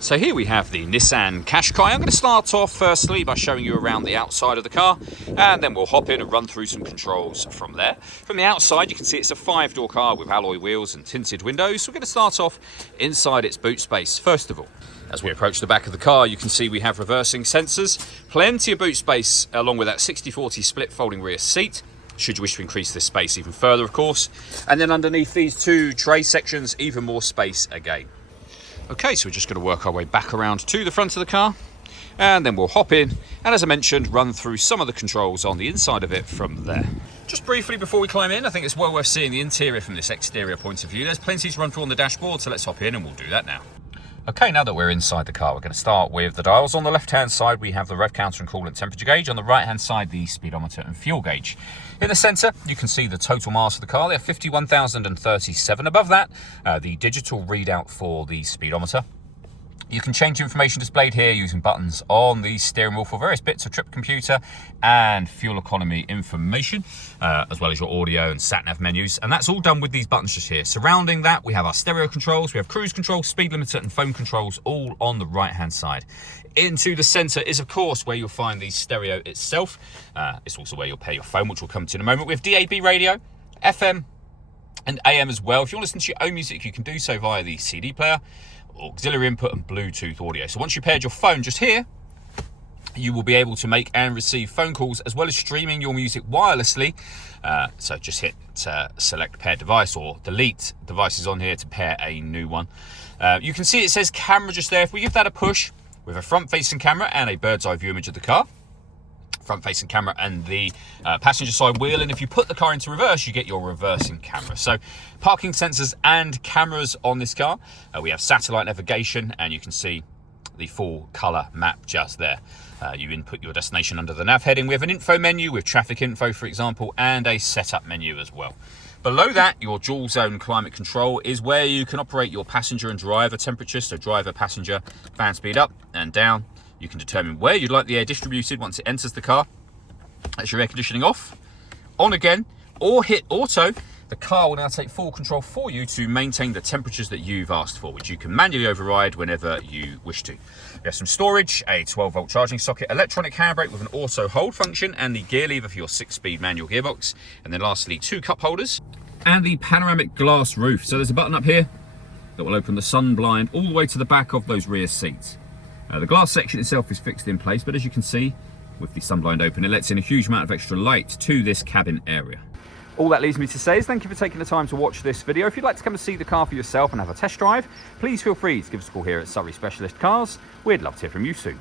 So here we have the Nissan Qashqai. I'm going to start off firstly by showing you around the outside of the car, and then we'll hop in and run through some controls from there. From the outside you can see it's a 5-door car with alloy wheels and tinted windows. So we're going to start off inside its boot space first of all. As we approach the back of the car, you can see we have reversing sensors, plenty of boot space along with that 60/40 split folding rear seat, should you wish to increase this space even further of course. And then underneath these two tray sections, even more space again. Okay, so we're just going to work our way back around to the front of the car, and then we'll hop in and, as I mentioned, run through some of the controls on the inside of it from there. Just briefly before we climb in, I think it's well worth seeing the interior from this exterior point of view. There's plenty to run through on the dashboard, so let's hop in and we'll do that now. Okay, now that we're inside the car, we're going to start with the dials. On the left-hand side, we have the rev counter and coolant temperature gauge. On the right-hand side, the speedometer and fuel gauge. In the centre, you can see the total miles of the car. They're 51,037. Above that, the digital readout for the speedometer. You can change information displayed here using buttons on the steering wheel for various bits of trip computer and fuel economy information, as well as your audio and sat-nav menus. And that's all done with these buttons just here. Surrounding that, we have our stereo controls, we have cruise control, speed limiter and phone controls, all on the right-hand side. Into the centre is, of course, where you'll find the stereo itself. It's also where you'll pair your phone, which we'll come to in a moment. We have DAB radio, FM and AM as well. If you want to listen to your own music, you can do so via the CD player, auxiliary input and Bluetooth audio. So once you paired your phone just here, you will be able to make and receive phone calls as well as streaming your music wirelessly. So just hit select pair device or delete devices on here to pair a new one. You can see it says camera just there. If we give that a push, with a front facing camera and a bird's eye view image of the car, front facing camera and the passenger side wheel, and if you put the car into reverse you get your reversing camera. So parking sensors and cameras on this car. We have satellite navigation, and you can see the full colour map just there. You input your destination under the nav heading. We have an info menu with traffic info, for example, and a setup menu as well. Below that, your dual zone climate control is where you can operate your passenger and driver temperatures. So driver, passenger, fan speed up and down. You can determine where you'd like the air distributed once it enters the car. That's your air conditioning off, on again, or hit auto. The car will now take full control for you to maintain the temperatures that you've asked for, which you can manually override whenever you wish to. We have some storage, a 12-volt charging socket, electronic handbrake with an auto hold function, and the gear lever for your 6-speed manual gearbox. And then lastly, 2 cup holders and the panoramic glass roof. So there's a button up here that will open the sun blind all the way to the back of those rear seats. The glass section itself is fixed in place, but as you can see, with the sun blind open, it lets in a huge amount of extra light to this cabin area. All that leaves me to say is thank you for taking the time to watch this video. If you'd like to come and see the car for yourself and have a test drive, please feel free to give us a call here at Surrey Specialist Cars. We'd love to hear from you soon.